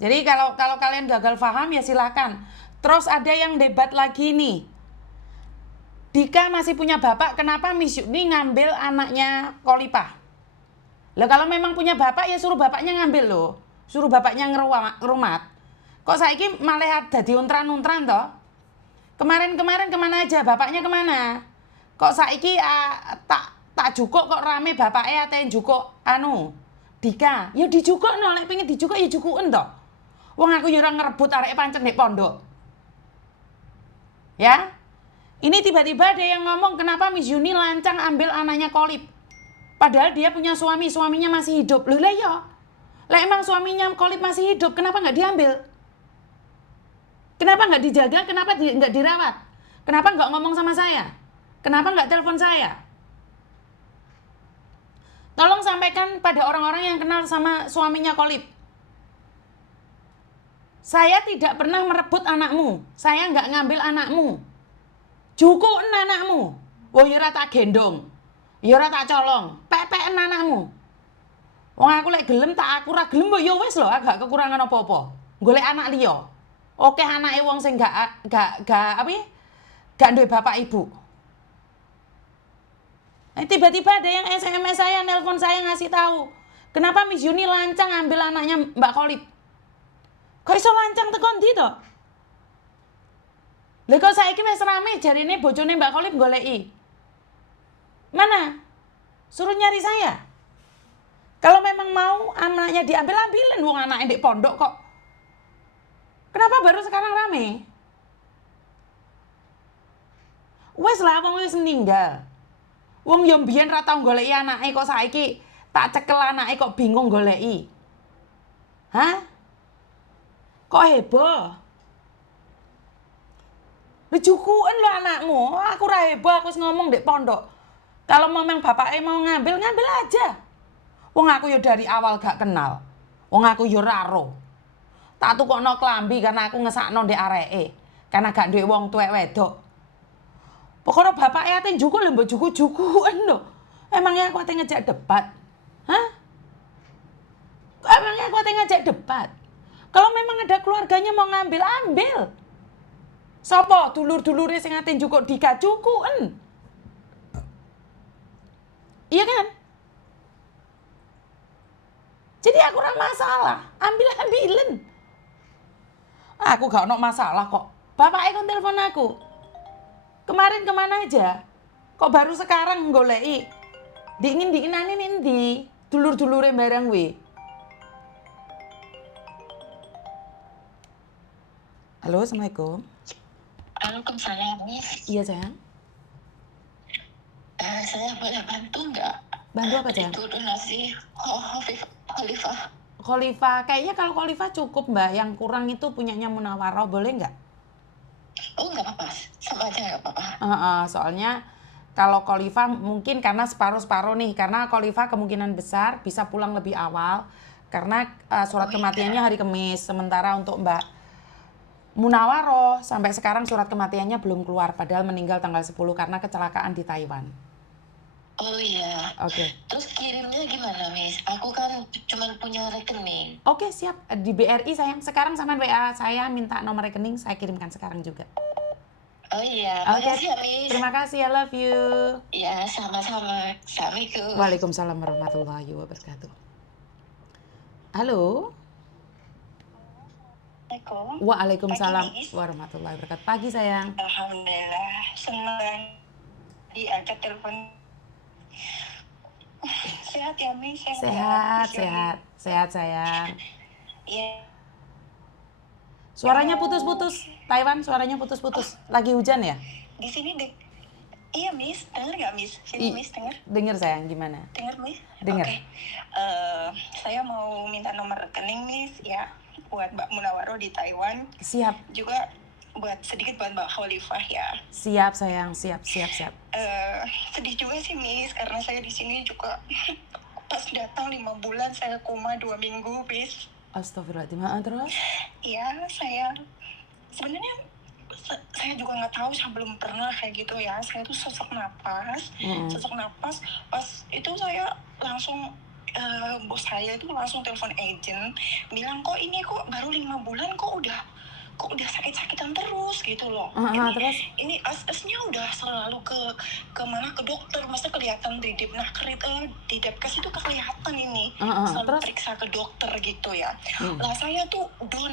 Jadi kalau kalian gagal paham ya silakan. Terus ada yang debat lagi nih. Dika masih punya bapak, kenapa Miss Yuni ngambil anaknya Kolipah? Lah kalau memang punya bapak ya suruh bapaknya ngambil loh. Suruh bapaknya ngerumat. Kok saiki malah dadi untran-untran toh? Kemarin-kemarin kemana aja? Bapaknya kemana? Kok saiki tak jukuk kok rame bapaknya ate jukuk Dika. Ya dijukuk no, lek pengen dijukuk ya jukuken toh. Wong aku ya ora ngerebut arek pancen nek pondok. Ya. Ini tiba-tiba ada yang ngomong kenapa Miss Yuni lancang ambil anaknya Kolip. Padahal dia punya suami, suaminya masih hidup. Loh lah ya. Lah emang suaminya Kolip masih hidup, kenapa nggak diambil? Kenapa nggak dijaga? Kenapa nggak dirawat? Kenapa nggak ngomong sama saya? Kenapa nggak telepon saya? Tolong sampaikan pada orang-orang yang kenal sama suaminya Kolip. Saya tidak pernah merebut anakmu. Saya nggak ngambil anakmu. Jukuken anakmu. Oh ya ora tak gendong. Ya ora tak colong. Pepeken anakmu. Wong aku lek gelem tak aku ora gelem ya wis lho, agak kekurangan apa-apa. Golek anak liya. Oke anake wong sing gak duwe bapak ibu. Tiba-tiba ada yang SMS saya, nelpon saya ngasih tahu. Kenapa Miss Yuni lancang ambil anaknya Mbak Kolip? Kok iso lancang tekan ndi to? Lha kok saiki wis rame jarine bojone Mbak Kolip goleki. Mana? Suruh nyari saya. Kalau memang mau anaknya diambil, ambilin wong anaknya di pondok kok. Kenapa baru sekarang rame? Wes lah wong wis meninggal. Wong yo mbiyen ra tau goleki anake kok saiki tak cekel anake kok bingung goleki. Hah? Kok heboh? Jukuken lho anakmu. Aku ra heboh, aku wis ngomong ndek pondok. Kalau memang bapaknya mau ngambil, ngambil aja. Wong aku yo dari awal gak kenal. Wong aku yo ra ro. Tak tukokno klambi karena aku ngesakno ndek areke. Karena gak duwe wong tuwek wedok. Pokoknya bapaknya ate njukuk lho mbok juku-jukuken lho. Emangnya aku ate ngejak debat? Hah? Emangnya aku ate ngejak debat? Kalau memang ada keluarganya mau ngambil, ambil. Sopo dulur-dulure sing ate njukuk Dika jukuken. Iya kan? Jadi aku ora masalah, ambil-ambilen. Aku gak ono masalah kok. Bapaknya kon telepon aku. Kemarin kemana aja? Kok baru sekarang goleki? Diingin-diinane ndi? Dulur-dulure barang we. Halo, Assalamualaikum. Waalaikumsalam, Miss. Iya, sayang. Saya boleh bantu nggak? Bantu apa, sayang? Itu donasi Khalifah. Khalifah, kayaknya kalau Khalifah cukup, Mbak. Yang kurang itu punyanya Munawaroh, boleh nggak? Oh, nggak apa-apa. Sama aja nggak apa-apa. Soalnya kalau Khalifah mungkin karena separuh-separuh nih. Karena Khalifah kemungkinan besar bisa pulang lebih awal. Karena surat kematiannya hari Kamis. Sementara untuk Mbak Munawaroh sampai sekarang surat kematiannya belum keluar. Padahal meninggal tanggal 10 karena kecelakaan di Taiwan. Oh iya. Oke. Terus kirimnya gimana, Miss? Aku kan cuma punya rekening. Oke, siap. Di BRI sayang. Sekarang sama WA saya minta nomor rekening, saya kirimkan sekarang juga. Oh iya. Oke. Makasih ya, Miss. Terima kasih, I love you. Ya, sama-sama. Assalamualaikum. Waalaikumsalam warahmatullahi wabarakatuh. Halo. Assalamualaikum. Waalaikumsalam Pagi, Miss. warahmatullahi wabarakatuh. Pagi, sayang. Alhamdulillah. Senang diangkat telepon. Sehat ya, Miss? Sehat, sayang. Iya. Suaranya putus-putus. Taiwan, suaranya putus-putus. Lagi hujan ya? Di sini iya, Miss. Dengar nggak, Miss? Sini, Miss, dengar. Dengar, sayang. Gimana? Dengar, Miss? Dengar. Oke. Saya mau minta nomor rekening, Miss, ya, buat Mbak Munawaroh di Taiwan. Siap. Juga sedikit buat Mbak Khalifah ya. Siap, sayang. Siap. Sedih juga sih, Miss, karena saya di sini juga pas datang 5 bulan saya koma 2 minggu, Miss. Astagfirullahaladzim. Terus? Iya, sebenarnya saya juga nggak tahu, saya belum pernah kayak gitu ya. Saya tuh sesak napas. Pas itu saya langsung bos saya itu langsung telepon agent, bilang, "Kok ini kok baru 5 bulan kok udah sakit-sakitan terus," gitu loh. Terus? Ini asesnya udah selalu ke mana, ke dokter, maksudnya kelihatan di di Depkes itu kelihatan ini, selalu Terus? periksa ke dokter gitu ya. Hmm. Lah saya tuh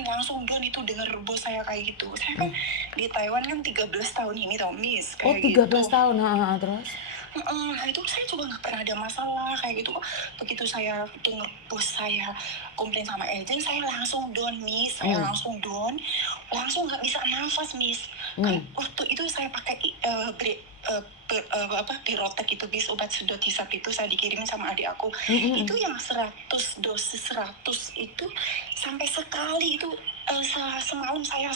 langsung down itu denger bos saya kayak gitu. Saya kan di Taiwan kan 13 tahun ini tau, Miss, Oh, kayak 13 gitu. tahun. Terus? Itu saya juga nggak pernah ada masalah kayak gitu. Begitu saya denger bos saya komplain sama agent, saya langsung down, Miss. Saya langsung down, langsung nggak bisa nafas, Miss. Kan waktu itu saya pakai Birotek itu, bis obat sedot hisap itu saya dikirimin sama adik aku. Itu yang 100 dosis 100 itu sampai sekali itu semalam saya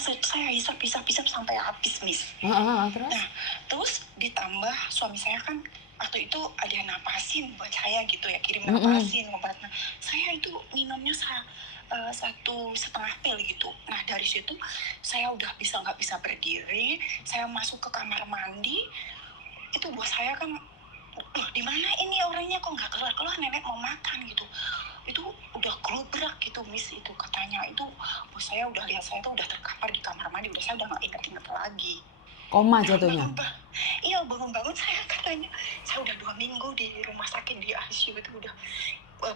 hisap sampai habis, Miss. Terus? Nah, terus ditambah suami saya kan waktu itu ada napasin buat saya gitu ya, kirim napasin obat. Nah, saya itu minumnya 1,5 pil gitu. Nah, dari situ saya udah nggak bisa berdiri. Saya masuk ke kamar mandi. Itu bos saya kan, "Loh, di mana ini orangnya kok nggak keluar-keluar, nenek mau makan," gitu. Itu udah gelobrak gitu, Miss, itu katanya. Itu bos saya udah lihat saya tuh udah terkapar di kamar mandi, saya udah nggak inget-inget lagi. Koma Nah, jatuhnya? bangun-bangun saya katanya, saya udah 2 minggu di rumah sakit di ICU itu udah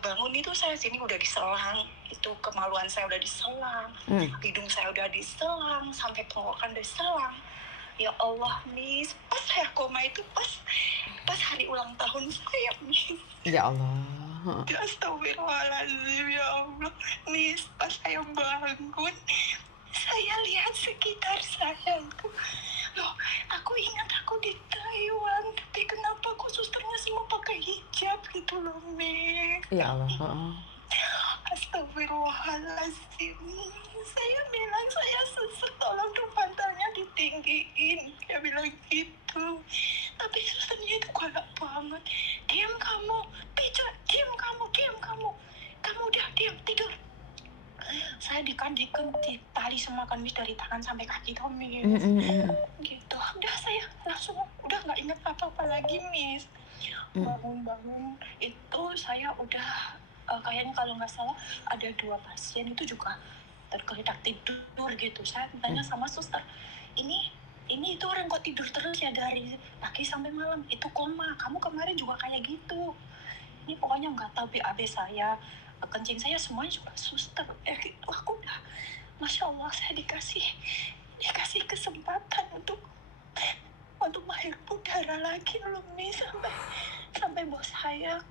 bangun itu saya sini udah diselang, itu kemaluan saya udah diselang, hidung saya udah diselang, sampai tenggorokan diselang. Ya Allah, Miss, pas saya koma itu pas hari ulang tahun saya, Miss. Ya Allah. Astagfirullahaladzim, ya Allah, Miss, pas saya bangun, saya lihat sekitar saya itu, loh, aku ingat aku di Taiwan, tapi kenapa kok susternya semua pakai hijab gitu loh, Miss. Ya Allah. Astagfirullahaladzim. Saya bilang, saya suster, tolong dong bantalnya ditinggiin. Dia bilang gitu. Tapi susternya itu galak banget. "Diam kamu, Pica, diam kamu. Kamu udah diam, tidur." Saya ditali semua kan, Miss, dari tangan sampai kaki tuh, Miss. Gitu. Udah saya langsung udah nggak inget apa-apa lagi, Miss. Bangun-bangun itu saya udah kayaknya kalau nggak salah ada 2 pasien itu juga tergeletak tidur gitu. Saya tanya sama suster, ini itu orang kok tidur terus ya dari pagi sampai malam, itu koma, kamu kemarin juga kayak gitu. Ini pokoknya nggak tahu BAB saya, kencing saya semuanya juga suster. Gitu. Aku udah, Masya Allah, saya dikasih kesempatan untuk menghirup udara lagi loh, Miss. Sampai bos saya,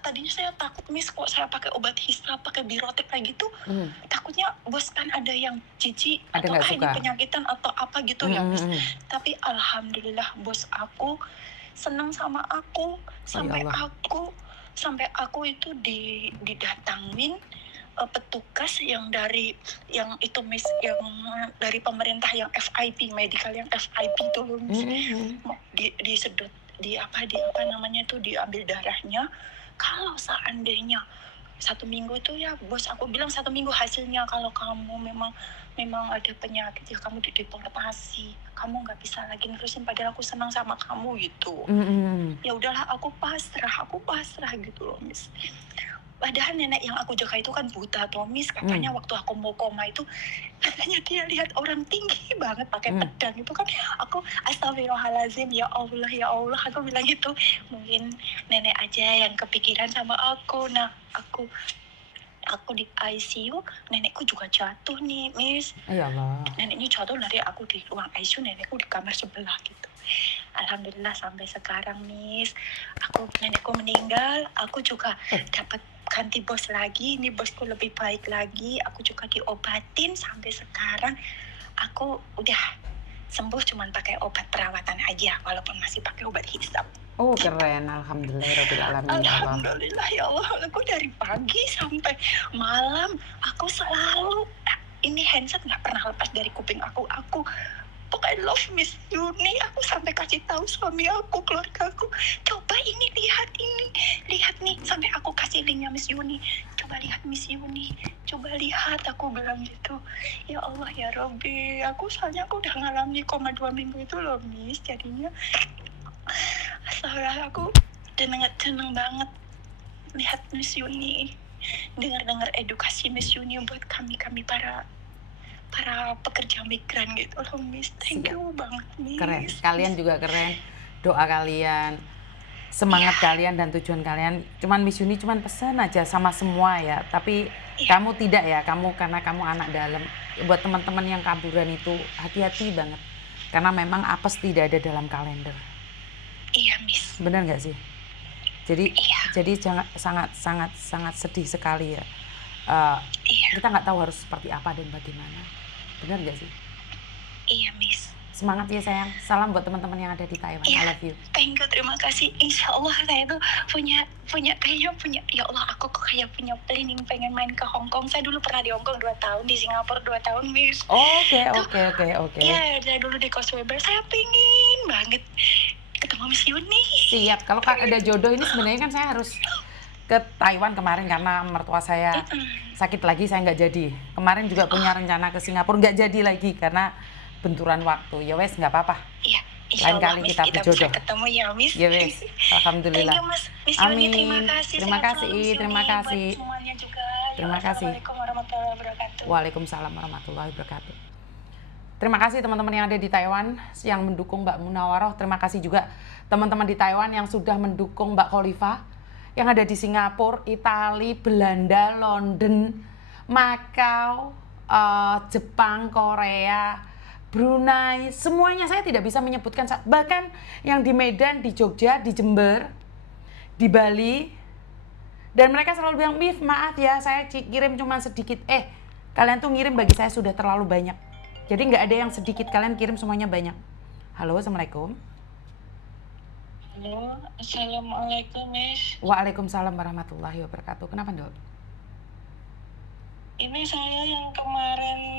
tadinya saya takut, Miss, kok saya pakai obat hisap, pakai Birotek kayak gitu, takutnya bos kan ada yang jijik atau ini penyakitan atau apa gitu ya, Miss. Tapi alhamdulillah bos aku senang sama aku, sampai aku itu didatangin petugas yang itu, Miss, yang dari pemerintah, yang FIP medical, yang FIP itu loh, Miss. Disedot diambil darahnya. Kalau seandainya 1 minggu itu ya bos aku bilang 1 minggu hasilnya, kalau kamu memang ada penyakit ya kamu dideportasi, kamu nggak bisa lagi nerusin, padahal aku senang sama kamu gitu. Ya udahlah, aku pasrah gitu loh, Miss. Padahal nenek yang aku jaga itu kan buta tuh, Miss. Katanya waktu aku mau koma itu, katanya dia lihat orang tinggi banget pakai pedang itu kan. Aku astagfirullahaladzim, ya Allah, aku bilang gitu. Mungkin nenek aja yang kepikiran sama aku. Nah, aku di ICU, nenekku juga jatuh nih, Miss. Ya Allah. Neneknya jatuh, nanti aku di ruang ICU, nenekku di kamar sebelah gitu. Alhamdulillah sampai sekarang, Miss, nenekku meninggal, aku juga dapat ganti bos lagi. Ini bosku lebih baik lagi, aku juga diobatin sampai sekarang. Aku udah sembuh cuman pakai obat perawatan aja, walaupun masih pakai obat hisap. Oh, keren, alhamdulillahirobbilalamin. Alhamdulillah, ya Allah. Aku dari pagi sampai malam aku selalu ini handset nggak pernah lepas dari kuping aku. Pokoknya love Miss Yuni. Aku sampai kasih tahu suami aku, keluarga aku, coba ini, lihat nih, sampai aku kasih linknya Miss Yuni. Coba lihat Miss Yuni, coba lihat, aku bilang gitu. Ya Allah, ya Robbi, soalnya aku udah ngalami koma 2 minggu itu loh, Miss. Jadinya astagfirullah, aku seneng banget lihat Miss Yuni, dengar edukasi Miss Yuni buat kami para pekerja migran gitu loh Miss. Thank Siap. you banget Miss. Keren, kalian juga keren. Doa kalian, semangat kalian dan tujuan kalian. Cuman Miss Yuni cuman pesan aja sama semua ya. Tapi kamu tidak ya, kamu karena kamu anak dalam. Buat teman-teman yang kaburan itu hati-hati banget. Karena memang apes tidak ada dalam kalender. Iya Miss. Benar nggak sih? Jadi sangat sedih sekali ya. Kita nggak tahu harus seperti apa dan bagaimana. Benar nggak sih? Iya Miss. Semangat ya sayang. Salam buat teman-teman yang ada di Taiwan. I love you. Thank you, terima kasih. Insya Allah saya tuh punya ya Allah, aku kok kayak punya planning pengen main ke Hong Kong. Saya dulu pernah di Hong Kong 2 tahun, di Singapura 2 tahun Miss. Oke. Iya, saya dulu di Causeway Bay. Saya pengen banget ketemu Miss Yuni. Siap. Kalau ada jodoh ini sebenarnya kan saya harus ke Taiwan kemarin karena mertua saya sakit lagi, saya nggak jadi. Kemarin juga punya rencana ke Singapura, nggak jadi lagi karena benturan waktu. Ya wes, nggak apa-apa. Iya, Lain kali Miss, kita berjodoh. bisa ketemu ya Miss. Ya wes, alhamdulillah. Thank you Mas. Miss Yuni, Amin. Terima Sehat kasih, selalu, Miss terima Yuni, kasih. buat semuanya juga. Terima kasih. Assalamualaikum warahmatullahi wabarakatuh. Waalaikumsalam warahmatullahi wabarakatuh. Terima kasih teman-teman yang ada di Taiwan yang mendukung Mbak Munawaroh. Terima kasih juga teman-teman di Taiwan yang sudah mendukung Mbak Khalifah, yang ada di Singapura, Italia, Belanda, London, Makau, Jepang, Korea, Brunei, semuanya saya tidak bisa menyebutkan. Bahkan yang di Medan, di Jogja, di Jember, di Bali, dan mereka selalu bilang, Mif, maaf ya, saya kirim cuma sedikit. Kalian tuh ngirim bagi saya sudah terlalu banyak. Jadi nggak ada yang sedikit, kalian kirim semuanya banyak. Halo, Assalamualaikum. Halo, Assalamualaikum Miss. Waalaikumsalam warahmatullahi wabarakatuh. Kenapa, Dok? Ini saya yang kemarin